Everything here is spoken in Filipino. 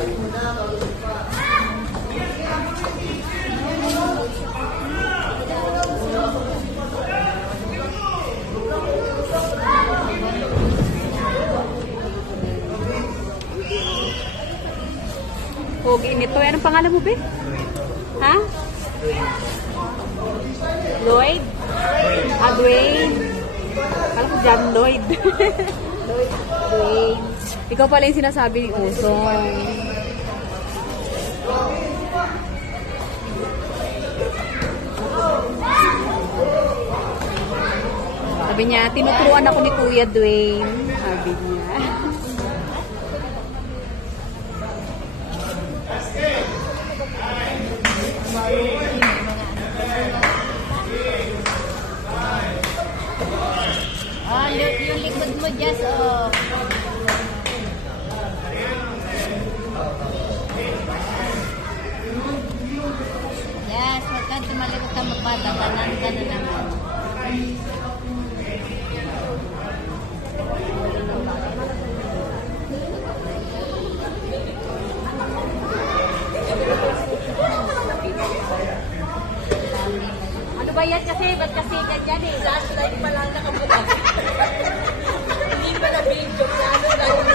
Pogi nito. Anong pangalan mo, be? Ha? Lloyd? Ah, Dwayne. Kala ko John Lloyd. Dwayne. Ikaw pala yung sinasabi ni Usong. Sabi niya, tinuturuan ako ni Kuya Dwayne. Sabi niya. Oh, yung likod mo, Jess, oh. Yes, wag kang tumalikod ka magpatakanan ka na naman. Ano ba yan kasi? Ba't kasi ganyan eh? Last life pa lang nakabukas. Hindi pa na-video. Ano ba